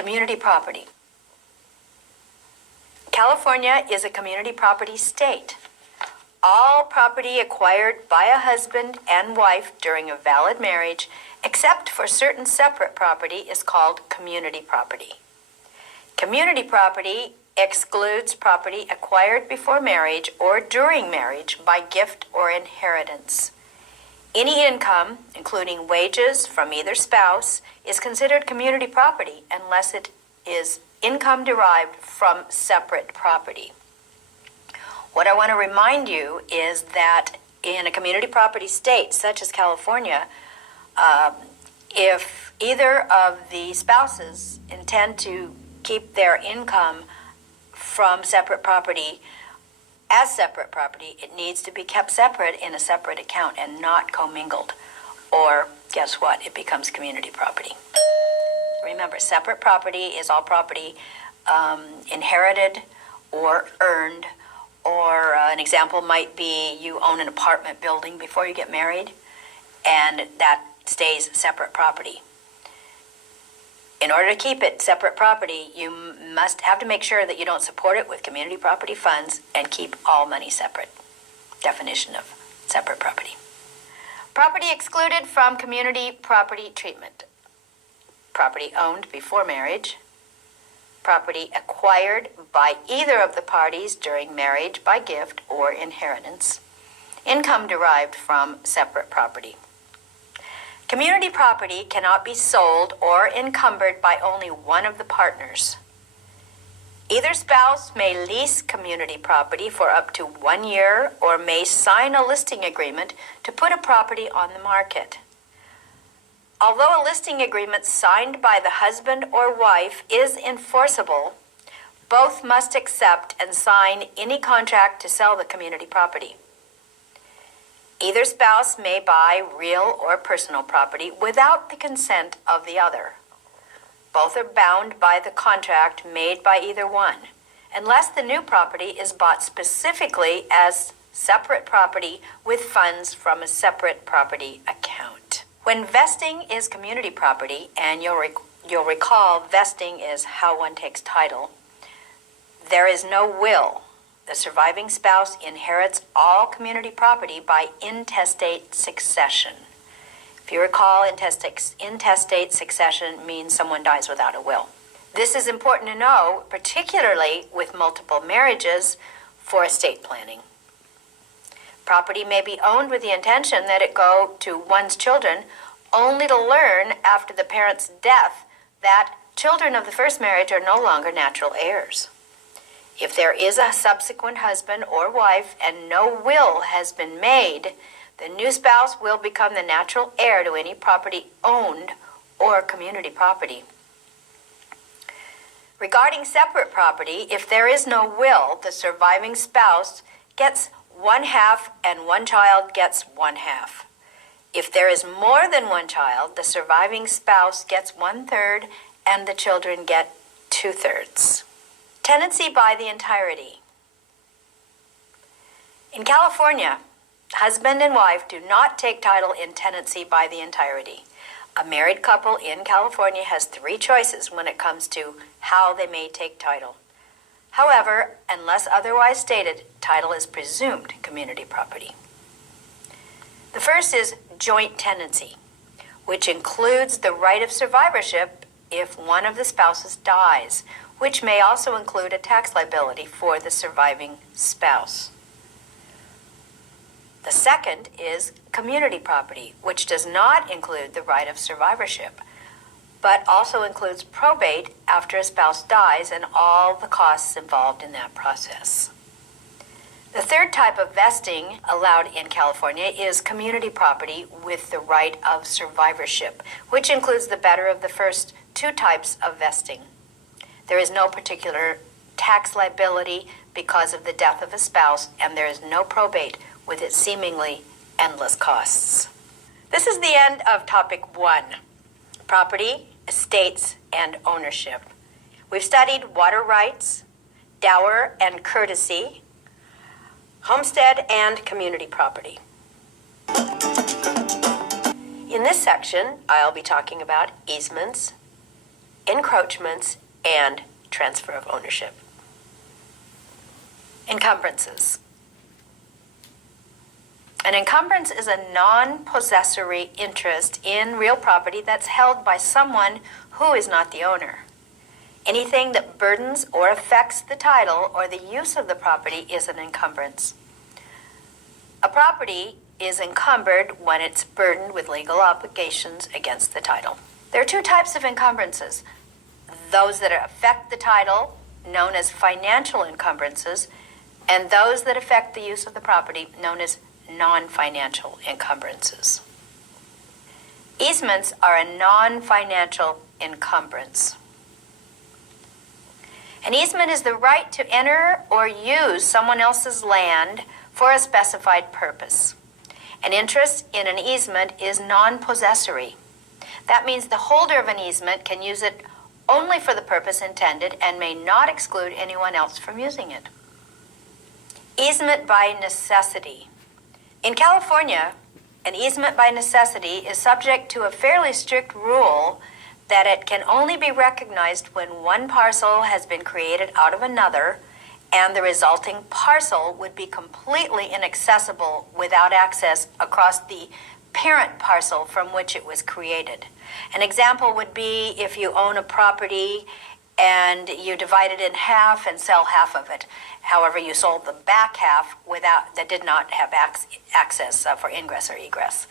Community property. California is a community property state. All property acquired by a husband and wife during a valid marriage, except for certain separate property, is called community property. Community property excludes property acquired before marriage or during marriage by gift or inheritance. Any income, including wages from either spouse, is considered community property unless it is income derived from separate property. What I want to remind you is that in a community property state such as California, if either of the spouses intend to keep their income from separate property as separate property, it needs to be kept separate in a separate account and not commingled. Or guess what? It becomes community property. Remember, separate property is all property inherited or earned, or an example might be you own an apartment building before you get married, and that stays separate property. In order to keep it separate property, you must have to make sure that you don't support it with community property funds and keep all money separate. Definition of separate property. Property excluded from community property treatment. Property owned before marriage. Property acquired by either of the parties during marriage by gift or inheritance. Income derived from separate property. Community property cannot be sold or encumbered by only one of the partners. Either spouse may lease community property for up to 1 year or may sign a listing agreement to put a property on the market. Although a listing agreement signed by the husband or wife is enforceable, both must accept and sign any contract to sell the community property. Either spouse may buy real or personal property without the consent of the other. Both are bound by the contract made by either one, unless the new property is bought specifically as separate property with funds from a separate property account. When vesting is community property, and you'll recall vesting is how one takes title, there is no will. The surviving spouse inherits all community property by intestate succession. If you recall, intestate succession means someone dies without a will. This is important to know, particularly with multiple marriages for estate planning. Property may be owned with the intention that it go to one's children, only to learn after the parent's death that children of the first marriage are no longer natural heirs. If there is a subsequent husband or wife and no will has been made, the new spouse will become the natural heir to any property owned or community property. Regarding separate property, if there is no will, the surviving spouse gets 1/2 and one child gets 1/2. If there is more than one child, the surviving spouse gets 1/3 and the children get 2/3. Tenancy by the entirety. In California, husband and wife do not take title in tenancy by the entirety. A married couple in California has 3 choices when it comes to how they may take title. However, unless otherwise stated, title is presumed community property. The first is joint tenancy, which includes the right of survivorship if one of the spouses dies, which may also include a tax liability for the surviving spouse. The second is community property, which does not include the right of survivorship, but also includes probate after a spouse dies and all the costs involved in that process. The third type of vesting allowed in California is community property with the right of survivorship, which includes the better of the first 2 types of vesting. There is no particular tax liability because of the death of a spouse, and there is no probate with its seemingly endless costs. This is the end of topic 1, property, estates, and ownership. We've studied water rights, dower and courtesy, homestead, and community property. In this section, I'll be talking about easements, encroachments, and transfer of ownership. Encumbrances. An encumbrance is a non-possessory interest in real property that's held by someone who is not the owner. Anything that burdens or affects the title or the use of the property is an encumbrance. A property is encumbered when it's burdened with legal obligations against the title. There are two types of encumbrances. Those that affect the title, known as financial encumbrances, and those that affect the use of the property, known as non-financial encumbrances. Easements are a non-financial encumbrance. An easement is the right to enter or use someone else's land for a specified purpose. An interest in an easement is non-possessory. That means the holder of an easement can use it only for the purpose intended and may not exclude anyone else from using it. Easement by necessity. In California, an easement by necessity is subject to a fairly strict rule that it can only be recognized when one parcel has been created out of another and the resulting parcel would be completely inaccessible without access across the parent parcel from which it was created. An example would be if you own a property and you divide it in half and sell half of it. However, you sold the back half that did not have access for ingress or egress.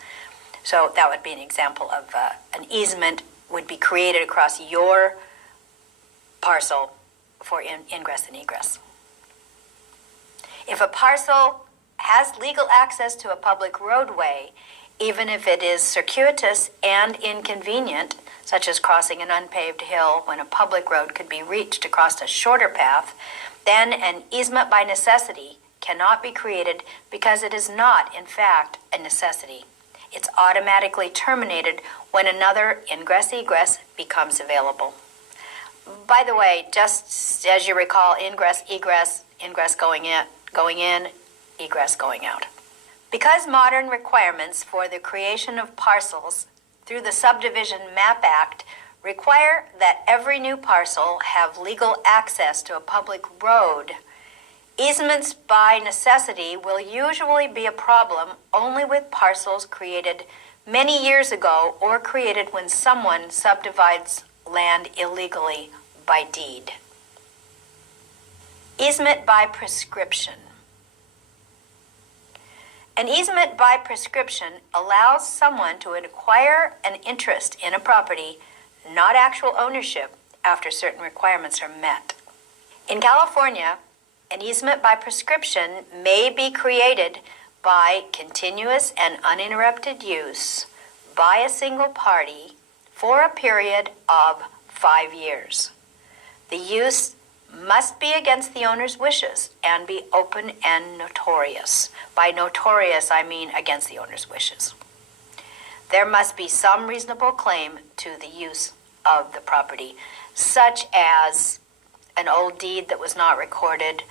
So that would be an example of an easement would be created across your parcel for ingress and egress. If a parcel has legal access to a public roadway, even if it is circuitous and inconvenient, such as crossing an unpaved hill when a public road could be reached across a shorter path, then an easement by necessity cannot be created because it is not, in fact, a necessity. It's automatically terminated when another ingress-egress becomes available. By the way, just as you recall, ingress-egress, ingress going in, egress going out. Because modern requirements for the creation of parcels through the Subdivision Map Act require that every new parcel have legal access to a public road, easements by necessity will usually be a problem only with parcels created many years ago or created when someone subdivides land illegally by deed. Easement by prescription. An easement by prescription allows someone to acquire an interest in a property, not actual ownership, after certain requirements are met. In California, an easement by prescription may be created by continuous and uninterrupted use by a single party for a period of 5 years. The use must be against the owner's wishes and be open and notorious. By notorious, I mean against the owner's wishes. There must be some reasonable claim to the use of the property, such as an old deed that was not recorded,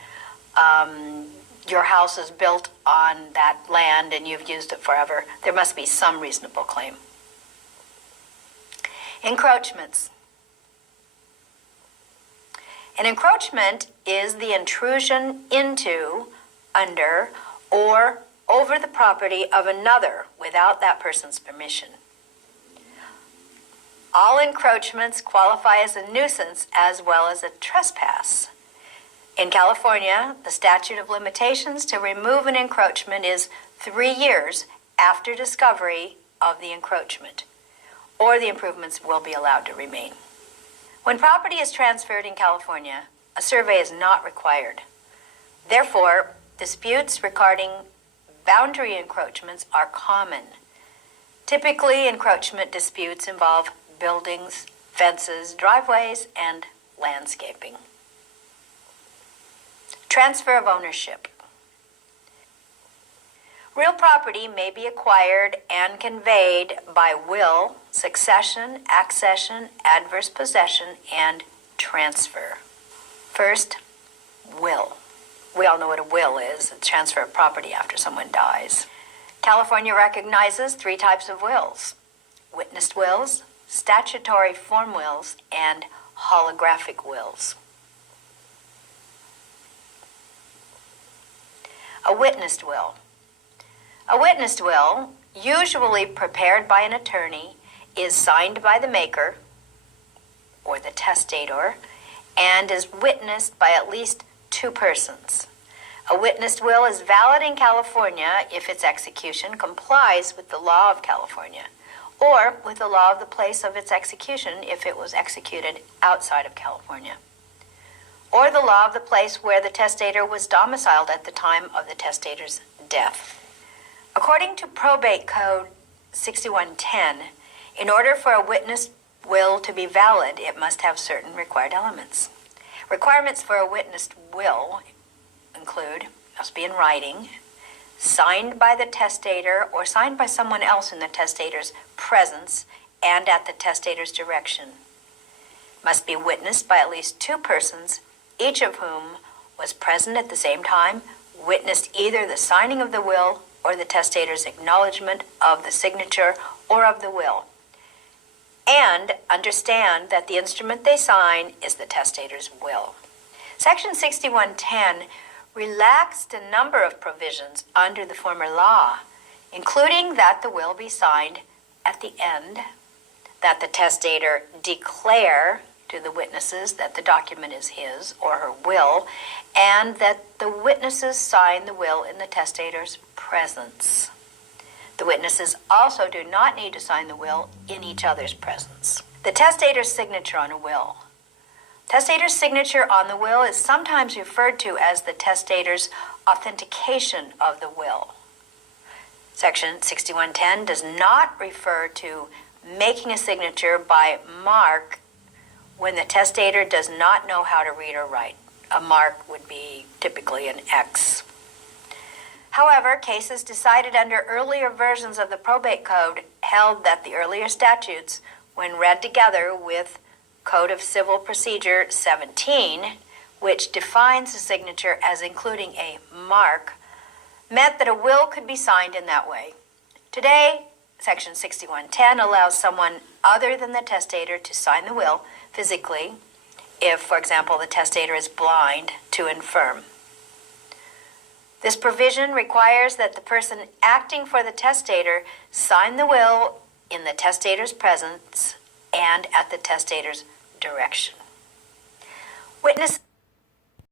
your house is built on that land and you've used it forever. There must be some reasonable claim. Encroachments. An encroachment is the intrusion into, under, or over the property of another without that person's permission. All encroachments qualify as a nuisance as well as a trespass. In California, the statute of limitations to remove an encroachment is 3 years after discovery of the encroachment, or the improvements will be allowed to remain. When property is transferred in California, a survey is not required. Therefore, disputes regarding boundary encroachments are common. Typically, encroachment disputes involve buildings, fences, driveways, and landscaping. Transfer of ownership. Real property may be acquired and conveyed by will, succession, accession, adverse possession, and transfer. First, will. We all know what a will is, a transfer of property after someone dies. California recognizes 3 types of wills: witnessed wills, statutory form wills, and holographic wills. A witnessed will. A witnessed will, usually prepared by an attorney, is signed by the maker or the testator and is witnessed by at least two persons. A witnessed will is valid in California if its execution complies with the law of California, or with the law of the place of its execution if it was executed outside of California, or the law of the place where the testator was domiciled at the time of the testator's death. According to Probate Code 6110, in order for a witnessed will to be valid, it must have certain required elements. Requirements for a witnessed will include, must be in writing, signed by the testator or signed by someone else in the testator's presence and at the testator's direction. Must be witnessed by at least two persons, each of whom was present at the same time, witnessed either the signing of the will or the testator's acknowledgement of the signature or of the will, and understand that the instrument they sign is the testator's will. Section 6110 relaxed a number of provisions under the former law, including that the will be signed at the end, that the testator declare to the witnesses that the document is his or her will, and that the witnesses sign the will in the testator's presence. The witnesses also do not need to sign the will in each other's presence. The testator's signature on a will. Testator's signature on the will is sometimes referred to as the testator's authentication of the will. Section 6110 does not refer to making a signature by mark when the testator does not know how to read or write. A mark would be typically an X. However, cases decided under earlier versions of the probate code held that the earlier statutes, when read together with Code of Civil Procedure 17, which defines a signature as including a mark, meant that a will could be signed in that way. Today, Section 6110 allows someone other than the testator to sign the will physically if, for example, the testator is blind to infirm. This provision requires that the person acting for the testator sign the will in the testator's presence and at the testator's direction. Witness